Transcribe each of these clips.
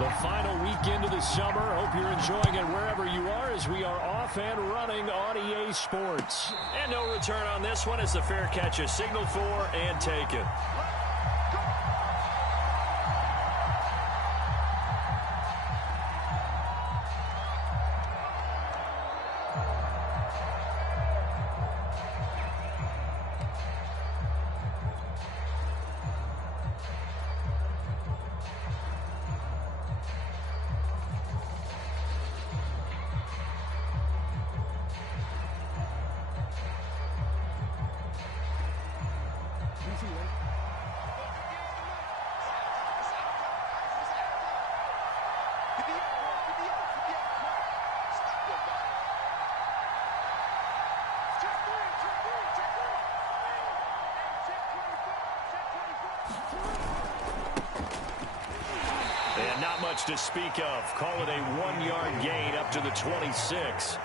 The final weekend of the summer. Hope you're enjoying it wherever you are as we are off and running on EA Sports. And no return on this one as the fair catch is signaled for and taken. And not much to speak of. Call it a 1-yard gain up to the 26.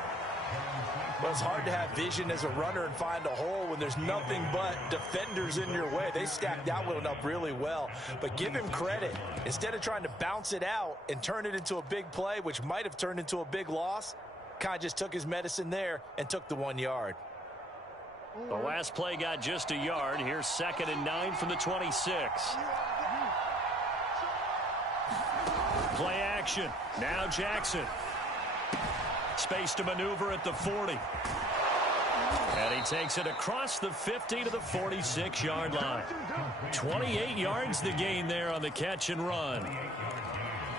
Well, it's hard to have vision as a runner and find a hole when there's nothing but defenders in your way. They stacked that one up really well. But give him credit. Instead of trying to bounce it out and turn it into a big play, which might have turned into a big loss, kind of just took his medicine there and took the 1 yard. The last play got just a yard. Here's 2nd and 9 from the 26. Play action. Now Jackson. Space to maneuver at the 40. And he takes it across the 50 to the 46-yard line. 28 yards the gain there on the catch and run.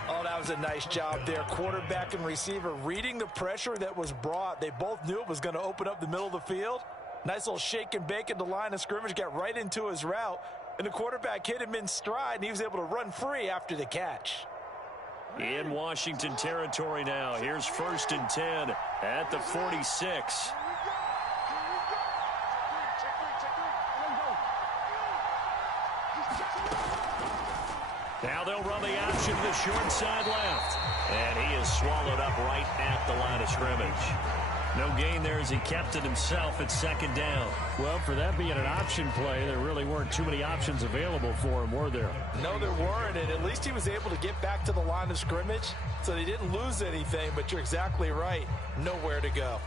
Oh, that was a nice job there. Quarterback and receiver reading the pressure that was brought. They both knew it was going to open up the middle of the field. Nice little shake and bake at the line of scrimmage, got right into his route. And the quarterback hit him in stride, and he was able to run free after the catch. In Washington territory now. Here's 1st and 10 at the 46. Now they'll run the option to the short side left. And he is swallowed up right at the line of scrimmage. No gain there as he kept it himself at 2nd down. Well, for that being an option play, there really weren't too many options available for him, were there? No, there weren't, and at least he was able to get back to the line of scrimmage, so they didn't lose anything, but you're exactly right. Nowhere to go.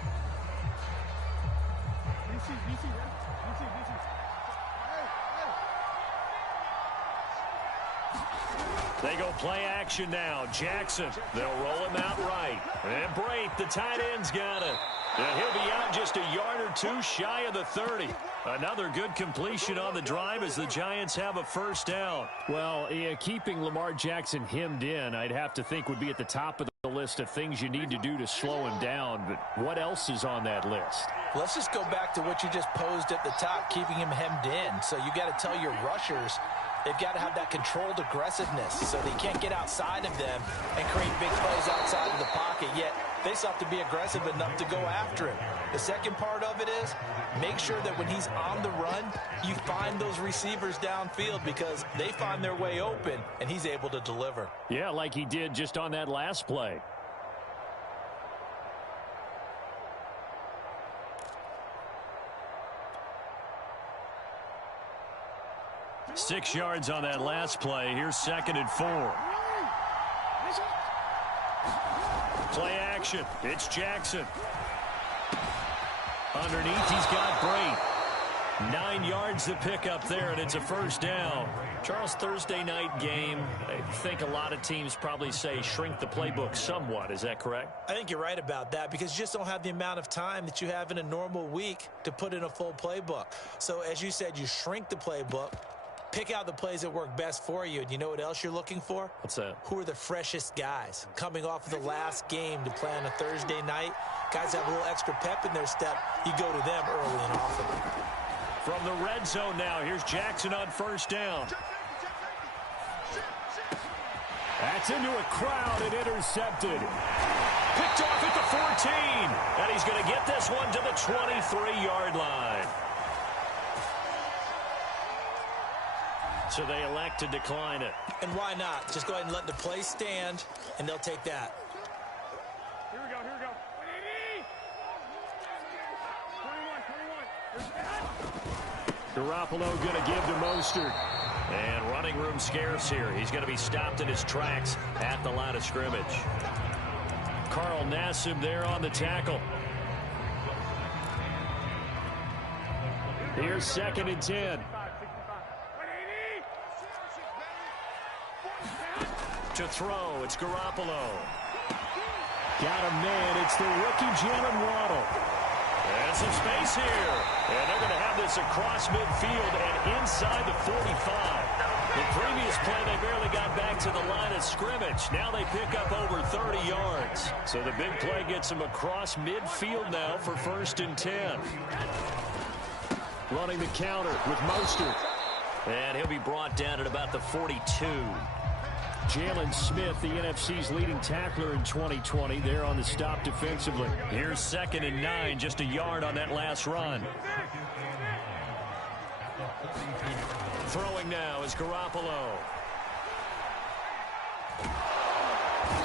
They go play action now. Jackson, they'll roll him out right. And Brate, the tight end's got it. And he'll be out just a yard or two shy of the 30. Another good completion on the drive as the Giants have a 1st down. Well, yeah, keeping Lamar Jackson hemmed in, I'd have to think would be at the top of the list of things you need to do to slow him down. But what else is on that list? Let's just go back to what you just posed at the top, keeping him hemmed in. So you got to tell your rushers they've got to have that controlled aggressiveness so they can't get outside of them and create big plays outside of the pocket, yet they still have to be aggressive enough to go after him. The second part of it is make sure that when he's on the run, you find those receivers downfield because they find their way open, and he's able to deliver. Yeah, like he did just on that last play. Six yards on that last play. Here's 2nd and 4. Play action. It's Jackson. Underneath, he's got Brate. 9 yards to pick up there, and it's a 1st down. Charles, Thursday night game, I think a lot of teams probably say shrink the playbook somewhat. Is that correct? I think you're right about that because you just don't have the amount of time that you have in a normal week to put in a full playbook. So, as you said, you shrink the playbook. Pick out the plays that work best for you. And you know what else you're looking for? What's that? Who are the freshest guys? Coming off of the last game to play on a Thursday night, guys have a little extra pep in their step. You go to them early and often. From the red zone now, here's Jackson on 1st down. That's into a crowd and intercepted. Picked off at the 14. And he's going to get this one to the 23-yard line. So they elect to decline it. And why not? Just go ahead and let the play stand, and they'll take that. Here we go, here we go. Garoppolo going to give to Mostert. And running room scarce here. He's going to be stopped in his tracks at the line of scrimmage. Carl Nassib there on the tackle. Here's 2nd and 10. To throw, it's Garoppolo. Got a man. It's the rookie Jalen Waddle. And some space here. And they're going to have this across midfield and inside the 45. The previous play, they barely got back to the line of scrimmage. Now they pick up over 30 yards. So the big play gets them across midfield now for 1st and 10. Running the counter with Mostert. And he'll be brought down at about the 42. Jalen Smith, the NFC's leading tackler in 2020, there on the stop defensively. Here's 2nd and 9, just a yard on that last run. Throwing now is Garoppolo.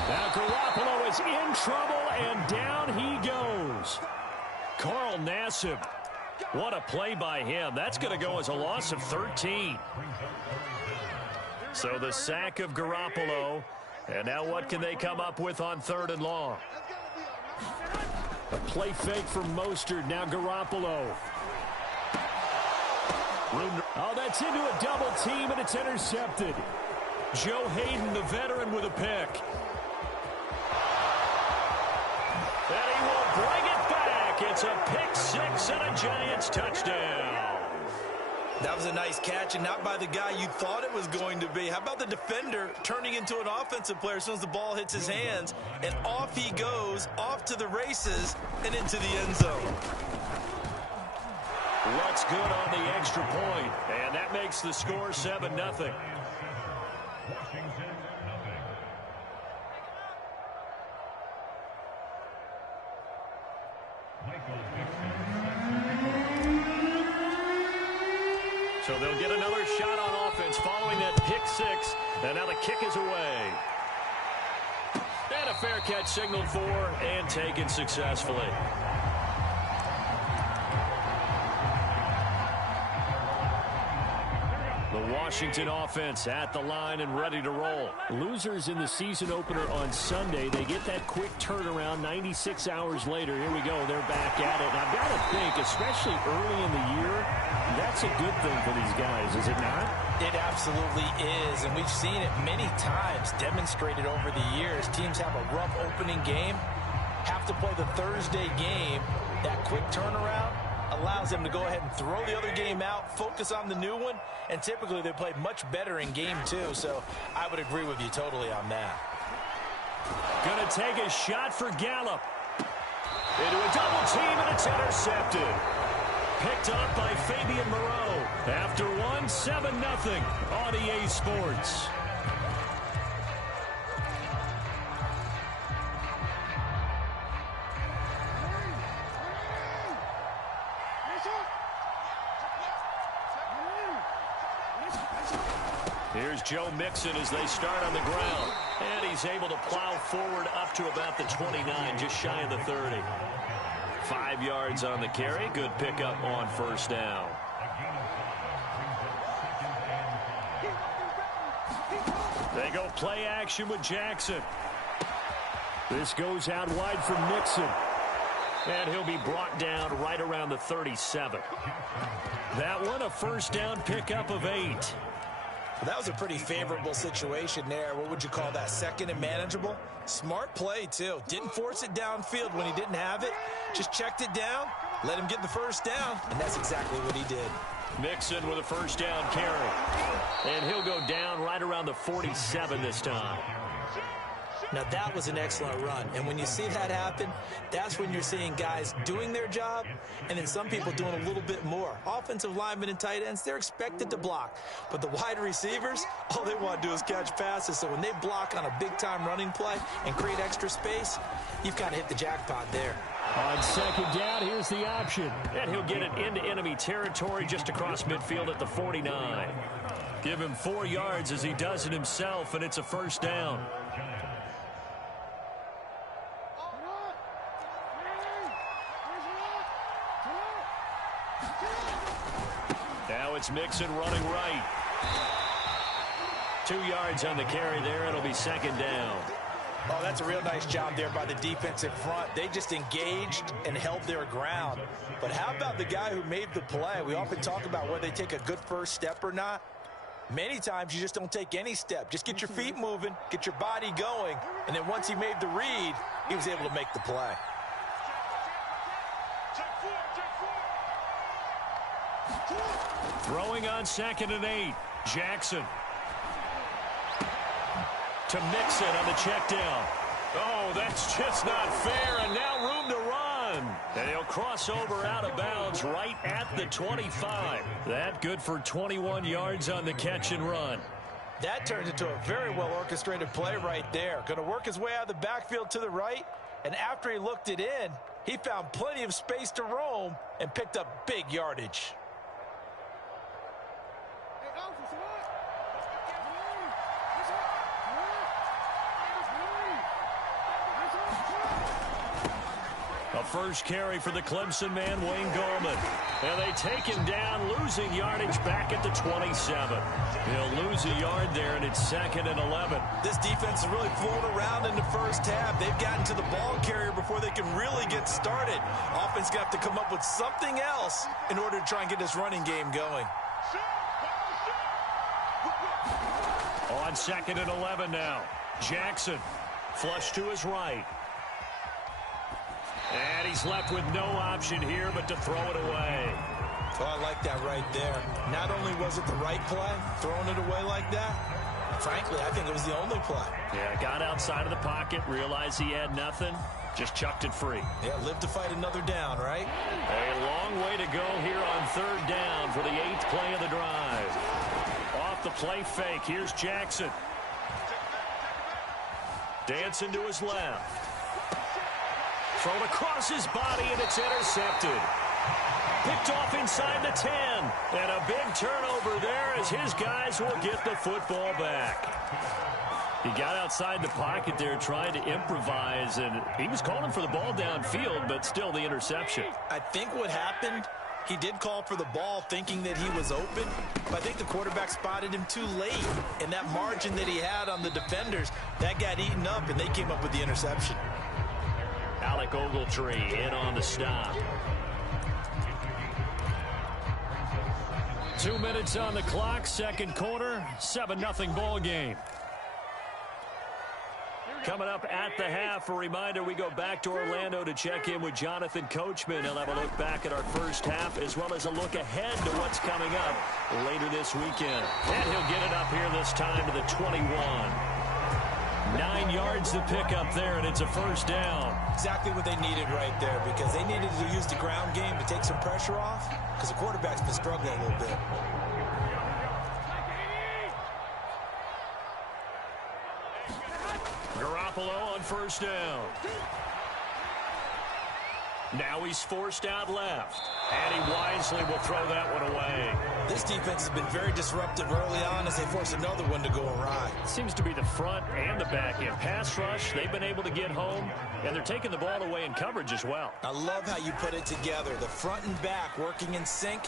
Now Garoppolo is in trouble, and down he goes. Carl Nassib. What a play by him. That's going to go as a loss of 13. So the sack of Garoppolo. And now what can they come up with on 3rd and long? A play fake from Mostert. Now Garoppolo. Oh, that's into a double team, and it's intercepted. Joe Hayden, the veteran, with a pick. And he will bring it back. It's a pick 6 and a Giants touchdown. That was a nice catch, and not by the guy you thought it was going to be. How about the defender turning into an offensive player as soon as the ball hits his hands, and off he goes, off to the races, and into the end zone. Looks good on the extra point, and that makes the score 7-0. So they'll get another shot on offense following that pick 6, and now the kick is away. And a fair catch signaled for and taken successfully. The Washington offense at the line and ready to roll. Losers in the season opener on Sunday. They get that quick turnaround 96 hours later. Here we go. They're back at it. And I've got to think, especially early in the year, that's a good thing for these guys, is it not? It absolutely is, and we've seen it many times demonstrated over the years. Teams have a rough opening game, have to play the Thursday game. That quick turnaround allows them to go ahead and throw the other game out, focus on the new one, and typically they play much better in game 2, so I would agree with you totally on that. Going to take a shot for Gallup. Into a double team, and it's intercepted. Picked up by Fabian Moreau. After 7-0 on EA Sports. Here's Joe Mixon as they start on the ground. And he's able to plow forward up to about the 29, just shy of the 30. 5 yards on the carry. Good pickup on 1st down. They go play action with Jackson. This goes out wide for Mixon. And he'll be brought down right around the 37. That one, a 1st down pickup of 8. That was a pretty favorable situation there. What would you call that? 2nd and manageable? Smart play, too. Didn't force it downfield when he didn't have it. Just checked it down, let him get the 1st down, and that's exactly what he did. Mixon with a 1st down carry. And he'll go down right around the 47 this time. Now, that was an excellent run. And when you see that happen, that's when you're seeing guys doing their job and then some people doing a little bit more. Offensive linemen and tight ends, they're expected to block. But the wide receivers, all they want to do is catch passes. So when they block on a big-time running play and create extra space, you've kind of hit the jackpot there. On 2nd down, here's the option. And he'll get it into enemy territory just across midfield at the 49. Give him 4 yards as he does it himself, and it's a 1st down. Now it's Mixon running right. 2 yards on the carry there. It'll be second down. Oh, that's a real nice job there by the defensive front. They just engaged and held their ground. But how about the guy who made the play? We often talk about whether they take a good first step or not. Many times you just don't take any step. Just get your feet moving, get your body going, and then once he made the read, he was able to make the play. Throwing on 2nd and 8. Jackson. To mix it on the check down. Oh, that's just not fair, and now room to run. And he'll cross over out of bounds right at the 25. That good for 21 yards on the catch and run. That turns into a very well-orchestrated play right there. Going to work his way out of the backfield to the right, and after he looked it in, he found plenty of space to roam and picked up big yardage. A first carry for the Clemson man, Wayne Gallman. And they take him down, losing yardage back at the 27. He'll lose a yard there, and it's 2nd and 11. This defense is really fooling around in the first half. They've gotten to the ball carrier before they can really get started. Offense got to come up with something else in order to try and get this running game going. On 2nd and 11 now. Jackson, flush to his right. And he's left with no option here but to throw it away. Oh, I like that right there. Not only was it the right play, throwing it away like that, frankly, I think it was the only play. Yeah, got outside of the pocket, realized he had nothing, just chucked it free. Yeah, live to fight another down, right? A long way to go here on 3rd down for the 8th play of the drive. Off the play fake, here's Jackson. Dancing to his left. Thrown across his body, and it's intercepted. Picked off inside the 10. And a big turnover there as his guys will get the football back. He got outside the pocket there trying to improvise, and he was calling for the ball downfield, but still the interception. I think what happened, he did call for the ball thinking that he was open, but I think the quarterback spotted him too late. And that margin that he had on the defenders, that got eaten up, and they came up with the interception. Alec Ogletree in on the stop. 2 minutes on the clock, 2nd quarter, 7-0 ball game. Coming up at the half, a reminder, we go back to Orlando to check in with Jonathan Coachman. He'll have a look back at our first half as well as a look ahead to what's coming up later this weekend. And he'll get it up here this time to the 21. 9 yards to pick up there, and it's a first down. Exactly what they needed right there, because they needed to use the ground game to take some pressure off, because the quarterback's been struggling a little bit. Garoppolo on first down. Now he's forced out left, and he wisely will throw that one away. This defense has been very disruptive early on as they force another one to go awry. Seems to be the front and the back end. Pass rush, they've been able to get home, and they're taking the ball away in coverage as well. I love how you put it together. The front and back working in sync,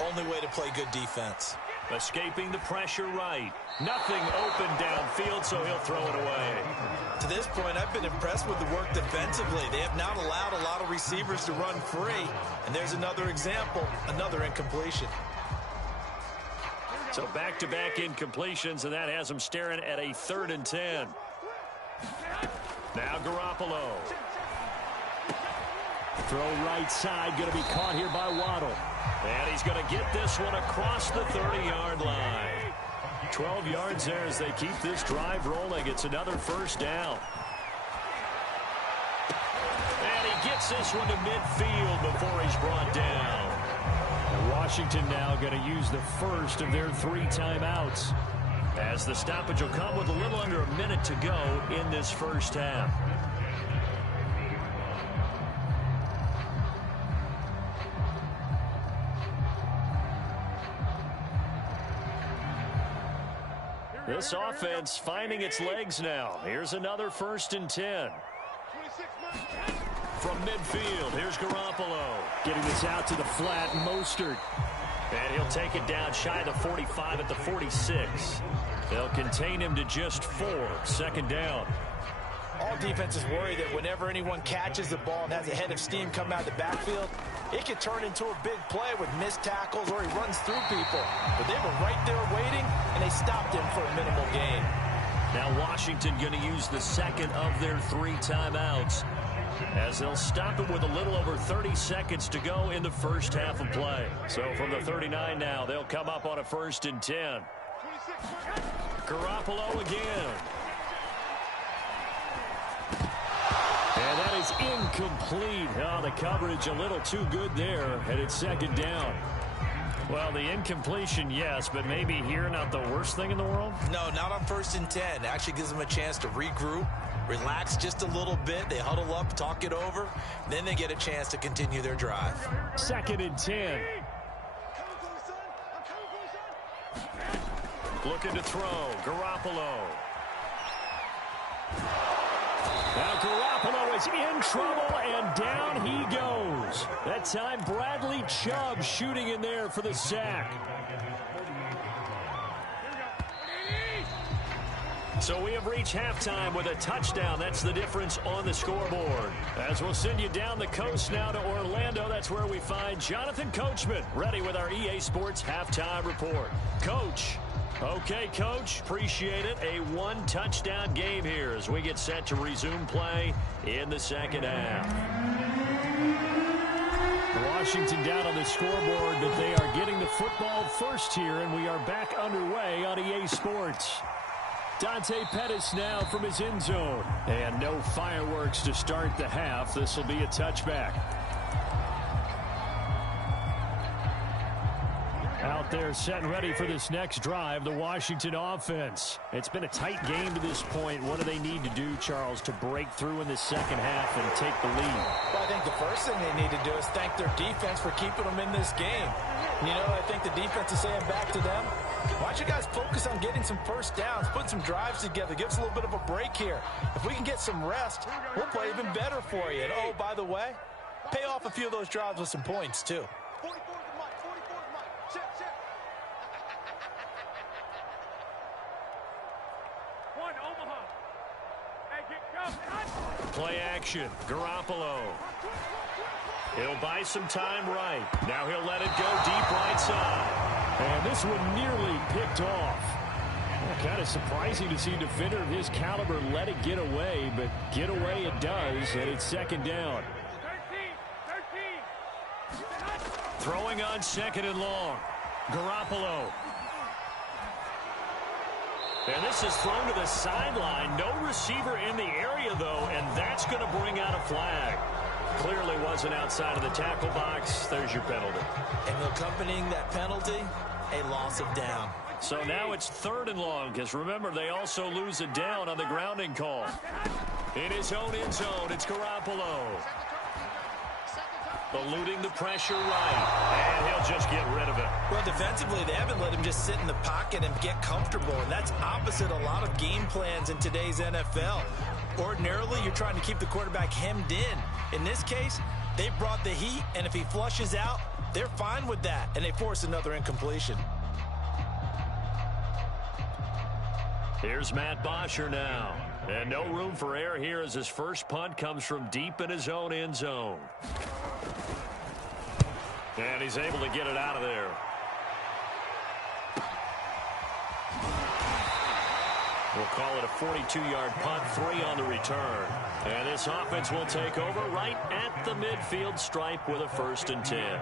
only way to play good defense. Escaping the pressure right. Nothing open downfield, so he'll throw it away. To this point, I've been impressed with the work defensively. They have not allowed a lot of receivers to run free. And there's another example, another incompletion. So back-to-back incompletions, and that has them staring at a 3rd and 10. Now Garoppolo. Throw right side, going to be caught here by Waddle. And he's going to get this one across the 30-yard line. 12 yards there as they keep this drive rolling. It's another first down. And he gets this one to midfield before he's brought down. Washington now going to use the first of their 3 timeouts. As the stoppage will come with a little under a minute to go in this first half. This offense finding its legs now. Here's another 1st and 10. From midfield, here's Garoppolo. Getting this out to the flat, Mostert. And he'll take it down shy of the 45 at the 46. They'll contain him to just 4. Second down. All defenses worry that whenever anyone catches the ball and has a head of steam come out of the backfield, it can turn into a big play with missed tackles or he runs through people. But they were right there waiting, and they stopped him for a minimal gain. Now Washington going to use the second of their 3 timeouts, as they'll stop him with a little over 30 seconds to go in the first half of play. So from the 39 now, they'll come up on a 1st and 10. Garoppolo again. And that is incomplete. Oh, the coverage a little too good there, and it's second down. Well, the incompletion, yes, but maybe here not the worst thing in the world? No, not on 1st and 10. Actually gives them a chance to regroup, relax just a little bit. They huddle up, talk it over, then they get a chance to continue their drive. 2nd and 10. Looking to throw. Garoppolo. Now Garoppolo is in trouble, and down he goes. That time Bradley Chubb shooting in there for the sack. So we have reached halftime with a touchdown. That's the difference on the scoreboard. As we'll send you down the coast now to Orlando, that's where we find Jonathan Coachman ready with our EA Sports Halftime Report. Coach. Okay, Coach, appreciate it. A 1-touchdown game here as we get set to resume play in the second half. Washington down on the scoreboard, but they are getting the football first here, and we are back underway on EA Sports. Dante Pettis now from his end zone. And no fireworks to start the half. This will be a touchback. Out there set and ready for this next drive, the Washington offense. It's been a tight game to this point. What do they need to do, Charles, to break through in the second half and take the lead? Well, I think the first thing they need to do is thank their defense for keeping them in this game. You know, I think the defense is saying back to them, why don't you guys focus on getting some first downs, put some drives together, give us a little bit of a break here. If we can get some rest, we'll play even better for you. And, oh, by the way, pay off a few of those drives with some points, too. Play action. Garoppolo. He'll buy some time right. Now he'll let it go deep right side. And this one nearly picked off. Well, kind of surprising to see a defender of his caliber let it get away, but get away it does, and it's second down. 13. Throwing on 2nd and long. Garoppolo. And this is thrown to the sideline. No receiver in the area, though, and that's going to bring out a flag. Clearly wasn't outside of the tackle box. There's your penalty. And accompanying that penalty, a loss of down. So now it's 3rd and long, because remember, they also lose a down on the grounding call. In his own end zone, it's Garoppolo. Eluding the pressure right, and he'll just get rid of it. Well, defensively, they haven't let him just sit in the pocket and get comfortable, and that's opposite a lot of game plans in today's NFL. Ordinarily, you're trying to keep the quarterback hemmed in. In this case, they brought the heat, and if he flushes out, they're fine with that, and they force another incompletion. Here's Matt Bosher now. And no room for error here as his first punt comes from deep in his own end zone. And he's able to get it out of there. We'll call it a 42-yard punt, 3 on the return. And this offense will take over right at the midfield stripe with a 1st and 10.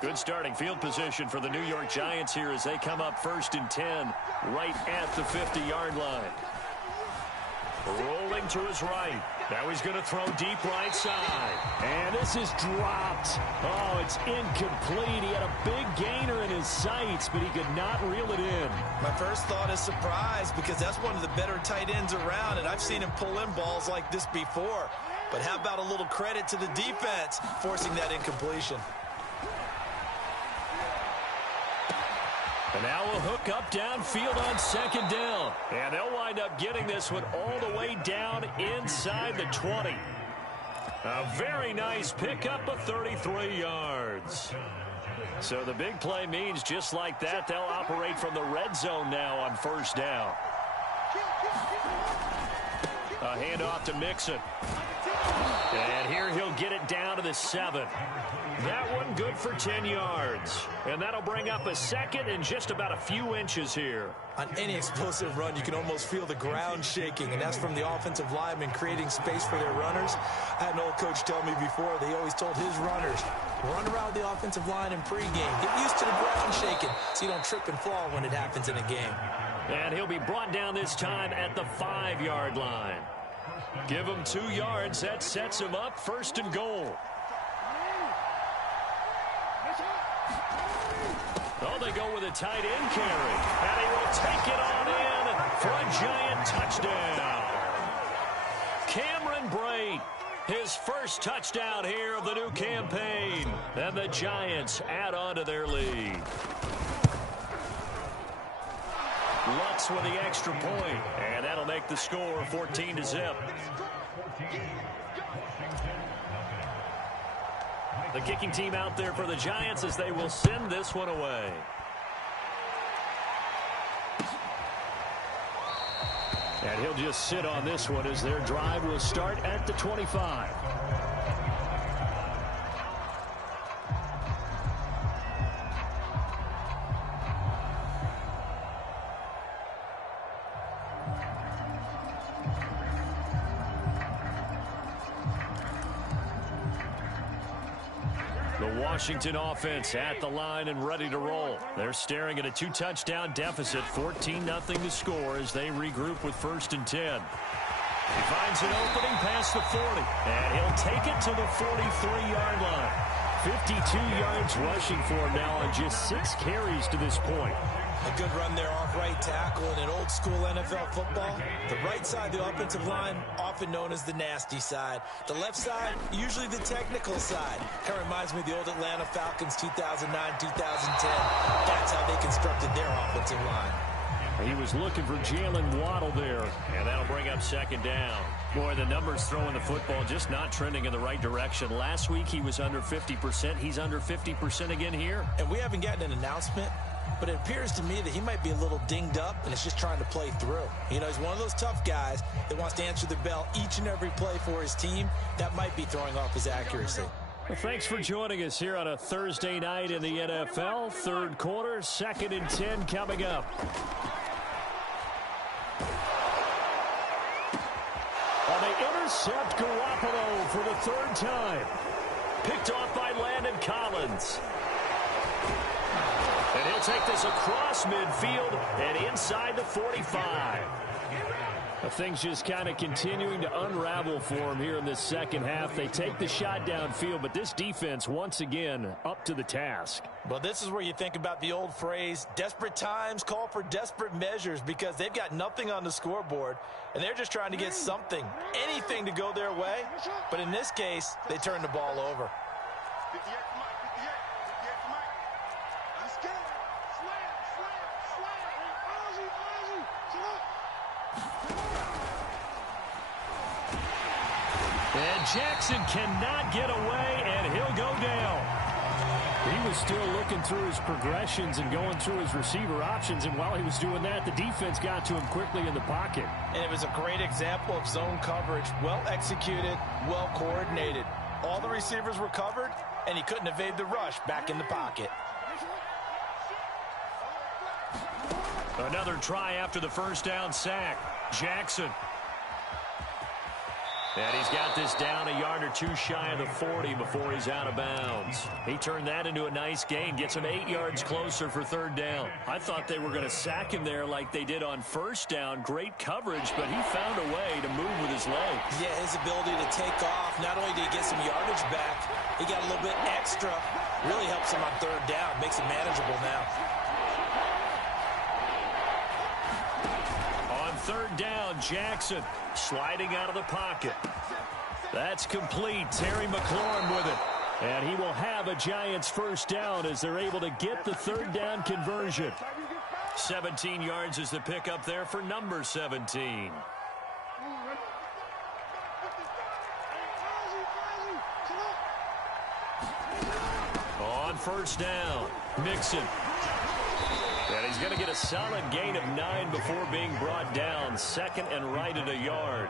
Good starting field position for the New York Giants here as they come up 1st and 10 right at the 50-yard line. Rolling to his right. Now he's going to throw deep right side. And this is dropped. Oh, it's incomplete. He had a big gainer in his sights, but he could not reel it in. My first thought is surprise, because that's one of the better tight ends around, and I've seen him pull in balls like this before. But how about a little credit to the defense forcing that incompletion? And now a hook up downfield on second down. And they'll wind up getting this one all the way down inside the 20. A very nice pickup of 33 yards. So the big play means just like that, they'll operate from the red zone now on first down. A handoff to Mixon. And here he'll get it down to the 7. That one good for 10 yards. And that'll bring up a second and just about a few inches here. On any explosive run, you can almost feel the ground shaking, and that's from the offensive linemen creating space for their runners. I had an old coach tell me before, they always told his runners, run around the offensive line in pregame. Get used to the ground shaking so you don't trip and fall when it happens in a game. And he'll be brought down this time at the 5-yard line. Give him 2 yards. That sets him up first and goal. Oh, they go with a tight end carry. And he will take it on in for a giant touchdown. Cameron Brate, his first touchdown here of the new campaign. And the Giants add on to their lead. Lutz with the extra point, and that'll make the score 14-0. The kicking team out there for the Giants as they will send this one away. And he'll just sit on this one as their drive will start at the 25. Washington offense at the line and ready to roll. They're staring at a 2-touchdown deficit, 14-0 to score as they regroup with 1st and 10. He finds an opening past the 40, and he'll take it to the 43-yard line. 52 yards rushing for him now on just 6 carries to this point. A good run there off right tackle in an old school NFL football. The right side, the offensive line, often known as the nasty side. The left side, usually the technical side. Kind of reminds me of the old Atlanta Falcons 2009-2010. That's how they constructed their offensive line. He was looking for Jalen Waddle there, and that'll bring up second down. Boy, the numbers throwing the football just not trending in the right direction. Last week he was under 50%. He's under 50% again here. And we haven't gotten an announcement, but it appears to me that he might be a little dinged up and is just trying to play through. You know, he's one of those tough guys that wants to answer the bell each and every play for his team. That might be throwing off his accuracy. Well, thanks for joining us here on a Thursday night in the NFL. Third quarter, 2nd and 10 coming up. And they intercept Garoppolo for the 3rd time. Picked off by Landon Collins. And he'll take this across midfield and inside the 45. Things just kind of continuing to unravel for him here in this second half. They take the shot downfield, but this defense, once again, up to the task. Well, this is where you think about the old phrase, desperate times call for desperate measures, because they've got nothing on the scoreboard, and they're just trying to get something, anything to go their way. But in this case, they turn the ball over. And Jackson cannot get away, and he'll go down. He was still looking through his progressions and going through his receiver options, and while he was doing that, the defense got to him quickly in the pocket. And it was a great example of zone coverage, well executed, well coordinated. All the receivers were covered, and he couldn't evade the rush back in the pocket. Another try after the first down sack. Jackson. And he's got this down a yard or two shy of the 40 before he's out of bounds. He turned that into a nice gain, gets him 8 yards closer for 3rd down. I thought they were going to sack him there like they did on 1st down. Great coverage, but he found a way to move with his legs. Yeah, his ability to take off. Not only did he get some yardage back, he got a little bit extra. Really helps him on 3rd down, makes it manageable now. On 3rd down, Jackson sliding out of the pocket. That's complete. Terry McLaurin with it. And he will have a Giants first down as they're able to get the third down conversion. 17 yards is the pickup there for number 17. On first down, Mixon. And he's going to get a solid gain of 9 before being brought down. Second and right at a yard.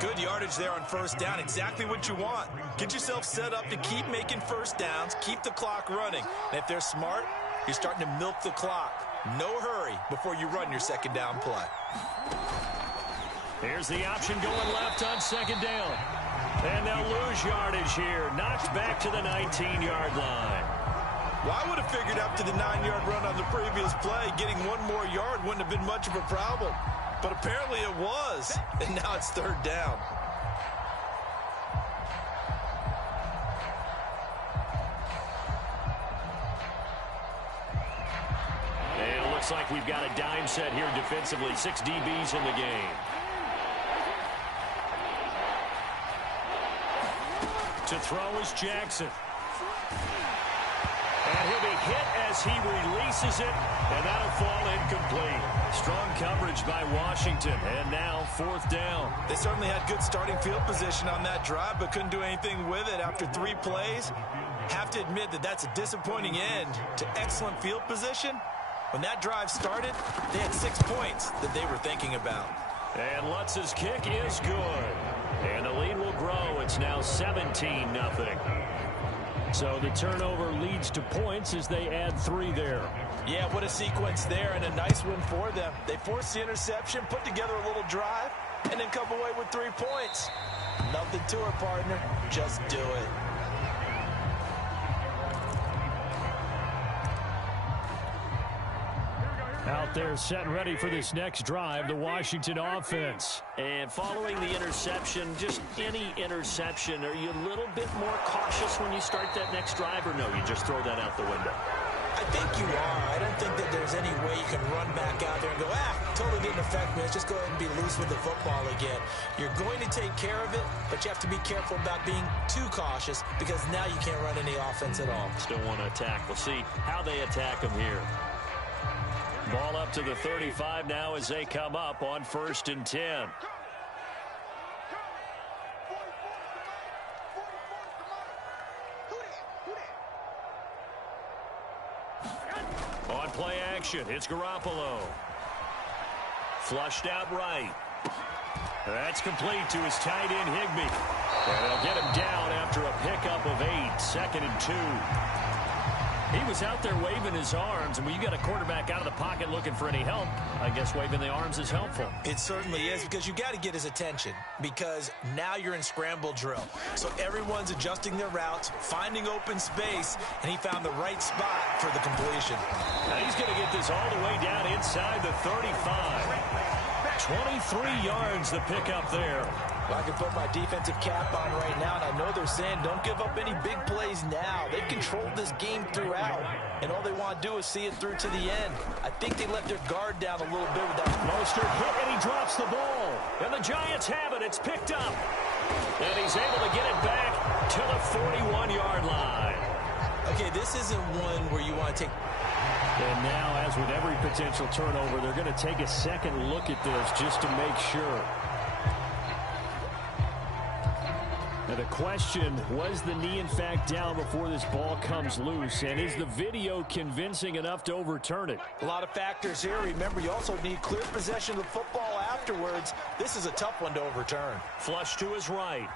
Good yardage there on first down. Exactly what you want. Get yourself set up to keep making first downs, keep the clock running. And if they're smart, you're starting to milk the clock. No hurry before you run your second down play. Here's the option going left on second down. And they'll lose yardage here. Knocked back to the 19-yard line. Well, I would have figured after the 9-yard run on the previous play, getting one more yard wouldn't have been much of a problem. But apparently it was, and now it's third down. And it looks like we've got a dime set here defensively. 6 DBs in the game. To throw is Jackson. And he'll be hit as he releases it, and that'll fall incomplete. Strong coverage by Washington, and now fourth down. They certainly had good starting field position on that drive, but couldn't do anything with it after 3 plays. Have to admit that that's a disappointing end to excellent field position. When that drive started, they had 6 points that they were thinking about. And Lutz's kick is good. And the lead will grow. It's now 17-0. So the turnover leads to points as they add 3 there. Yeah, what a sequence there, and a nice one for them. They forced the interception, put together a little drive, and then come away with 3 points. Nothing to it, partner. Just do it. Out there set and ready for this next drive, the Washington offense. And following the interception, just any interception, are you a little bit more cautious when you start that next drive, or no, you just throw that out the window? I think you are. I don't think that there's any way you can run back out there and go, totally didn't affect me. Let's just go ahead and be loose with the football again. You're going to take care of it, but you have to be careful about being too cautious because now you can't run any offense at all. Still want to attack. We'll see how they attack them here. Ball up to the 35 now as they come up on 1st and 10. On play action, it's Garoppolo. Flushed out right. That's complete to his tight end, Higbee. And they'll get him down after a pickup of 8, 2nd and 2. He was out there waving his arms, and when you got a quarterback out of the pocket looking for any help, I guess waving the arms is helpful. It certainly is, because you got to get his attention, because now you're in scramble drill. So everyone's adjusting their routes, finding open space, and he found the right spot for the completion. Now he's going to get this all the way down inside the 35. 23 yards the pickup there. Well, I can put my defensive cap on right now, and I know they're saying don't give up any big plays now. They've controlled this game throughout, and all they want to do is see it through to the end. I think they let their guard down a little bit with that. Mostert hit, and he drops the ball. And the Giants have it. It's picked up. And he's able to get it back to the 41-yard line. Okay, this isn't one where you want to take... And now, as with every potential turnover, they're going to take a second look at this just to make sure. Now the question, was the knee in fact down before this ball comes loose? And is the video convincing enough to overturn it? A lot of factors here. Remember, you also need clear possession of the football afterwards. This is a tough one to overturn. Flush to his right.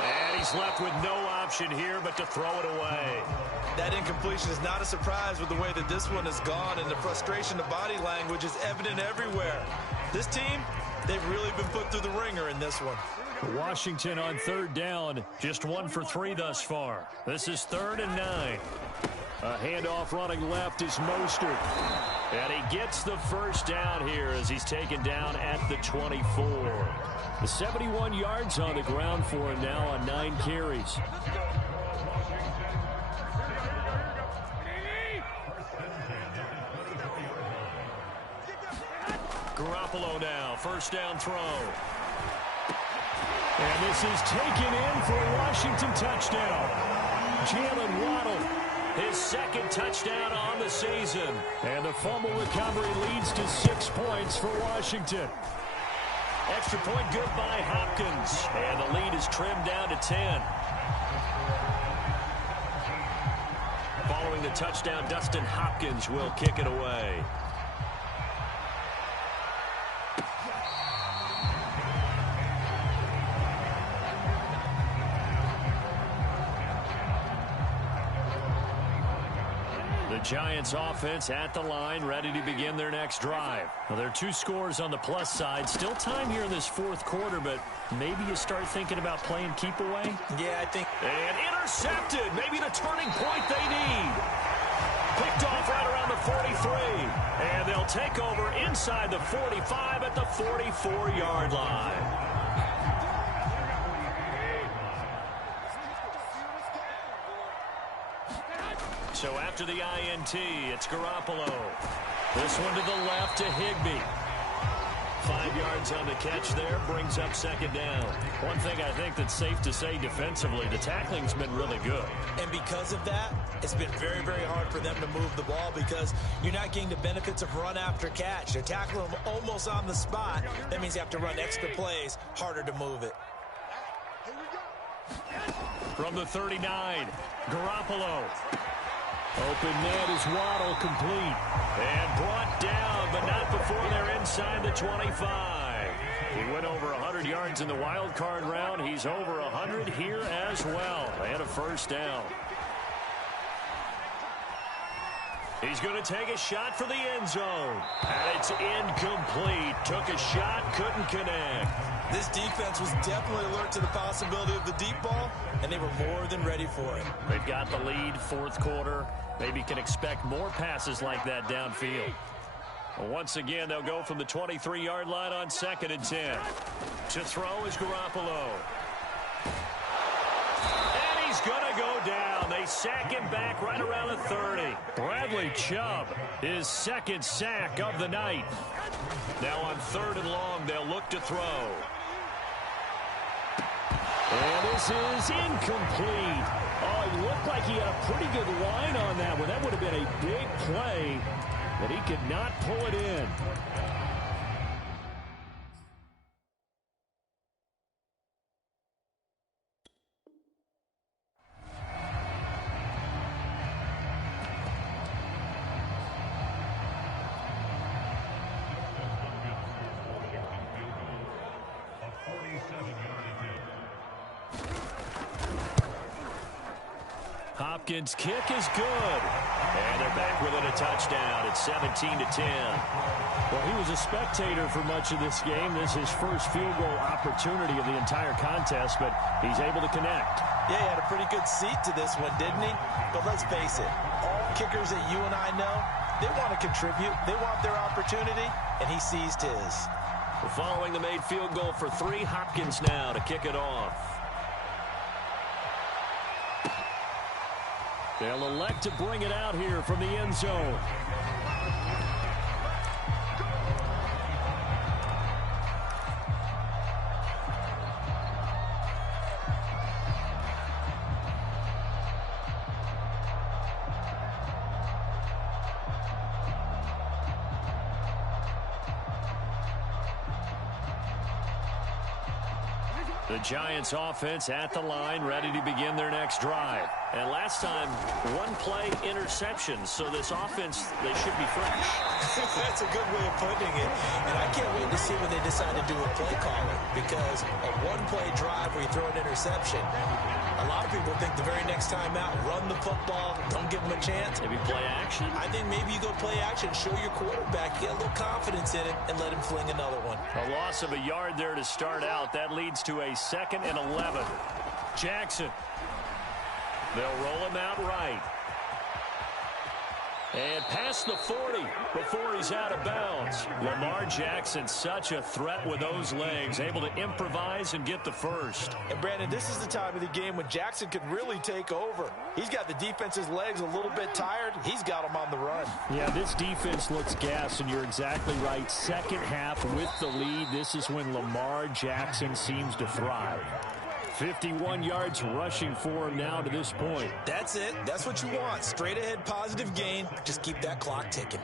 And he's left with no option here but to throw it away. That incompletion is not a surprise with the way that this one has gone, and the frustration of body language is evident everywhere. This team, they've really been put through the ringer in this one. Washington on 3rd down, just 1 for 3 thus far. This is 3rd and 9. A handoff running left is Mostert. And he gets the first down here as he's taken down at the 24. The 71 yards on the ground for him now on 9 carries. Garoppolo now, first down throw. And this is taken in for a Washington touchdown. Jalen Waddle, his second touchdown on the season. And the fumble recovery leads to 6 points for Washington. Extra point good by Hopkins. And the lead is trimmed down to 10. Following the touchdown, Dustin Hopkins will kick it away. The Giants offense at the line, ready to begin their next drive. Well, there are 2 scores on the plus side. Still time here in this fourth quarter, but maybe you start thinking about playing keep away? Yeah, I think. And intercepted. Maybe the turning point they need. Picked off right around the 43. And they'll take over inside the 45 at the 44-yard line. So after the INT, it's Garoppolo. This one to the left to Higbee. 5 yards on the catch there, brings up second down. One thing I think that's safe to say defensively, the tackling's been really good. And because of that, it's been very, very hard for them to move the ball because you're not getting the benefits of run after catch. They're tackling them almost on the spot. That means you have to run extra plays, harder to move it. From the 39, Garoppolo. Open net is Waddle, complete. And brought down, but not before they're inside the 25. He went over 100 yards in the wild card round. He's over 100 here as well. And a first down. He's going to take a shot for the end zone. And it's incomplete. Took a shot, couldn't connect. This defense was definitely alert to the possibility of the deep ball, and they were more than ready for it. They've got the lead, fourth quarter. Maybe can expect more passes like that downfield. Well, once again, they'll go from the 23-yard line on 2nd and 10. To throw is Garoppolo. And he's going to go down. They sack him back right around the 30. Bradley Chubb, his second sack of the night. Now on 3rd and long, they'll look to throw. And this is incomplete. Oh, he looked like he had a pretty good line on that one. That would have been a big play, but he could not pull it in. Hopkins' kick is good. And they're back within a touchdown. It's 17-10. Well, he was a spectator for much of this game. This is his first field goal opportunity of the entire contest, but he's able to connect. Yeah, he had a pretty good seat to this one, didn't he? But let's face it, all kickers that you and I know, they want to contribute. They want their opportunity, and he seized his. Following the made field goal for 3, Hopkins now to kick it off. They'll elect to bring it out here from the end zone. The Giants offense at the line, ready to begin their next drive. And last time, 1 play interception, so this offense, they should be fresh. That's a good way of putting it. And I can't wait to see when they decide to do a play calling, because a 1-play drive where you throw an interception, a lot of people think the very next time out, run the football, don't give them a chance. Maybe play action? I think maybe you go play action, show your quarterback, get a little confidence in him, and let him fling another one. A loss of a yard there to start out. That leads to a 2nd and 11. Jackson. They'll roll him out right. And past the 40 before he's out of bounds. Lamar Jackson, such a threat with those legs, able to improvise and get the first. And, Brandon, this is the time of the game when Jackson could really take over. He's got the defense's legs a little bit tired. He's got them on the run. Yeah, this defense looks gassed, and you're exactly right. Second half with the lead, this is when Lamar Jackson seems to thrive. 51 yards rushing for him now to this point. That's it. That's what you want. Straight ahead positive gain. Just keep that clock ticking.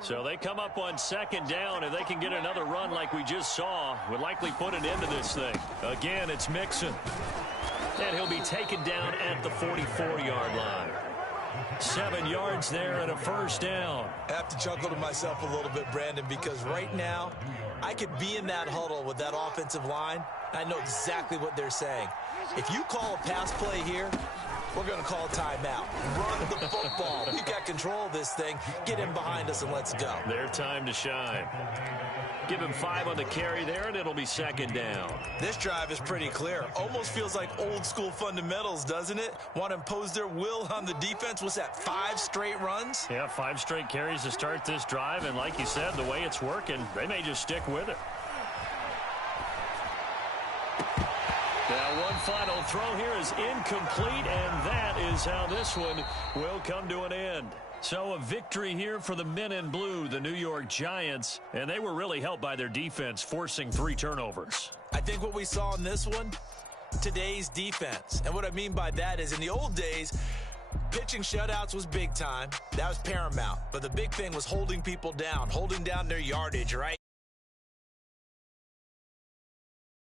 So they come up on second down. If they can get another run like we just saw, would likely put an end to this thing. Again, it's Mixon. And he'll be taken down at the 44-yard line. 7 yards there and a first down. I have to chuckle to myself a little bit, Brandon, because right now I could be in that huddle with that offensive line. I know exactly what they're saying. If you call a pass play here, we're going to call timeout. Run the football. We've got control of this thing. Get in behind us and let's go. Their time to shine. Give him 5 on the carry there, and it'll be second down. This drive is pretty clear. Almost feels like old school fundamentals, doesn't it? Want to impose their will on the defense. What's that, 5 straight runs? Yeah, 5 straight carries to start this drive, and like you said, the way it's working, they may just stick with it. Now, one final throw here is incomplete, and that is how this one will come to an end. So a victory here for the men in blue, the New York Giants, and they were really helped by their defense, forcing 3 turnovers. I think what we saw in this one, today's defense. And what I mean by that is in the old days, pitching shutouts was big time. That was paramount. But the big thing was holding people down, holding down their yardage, right?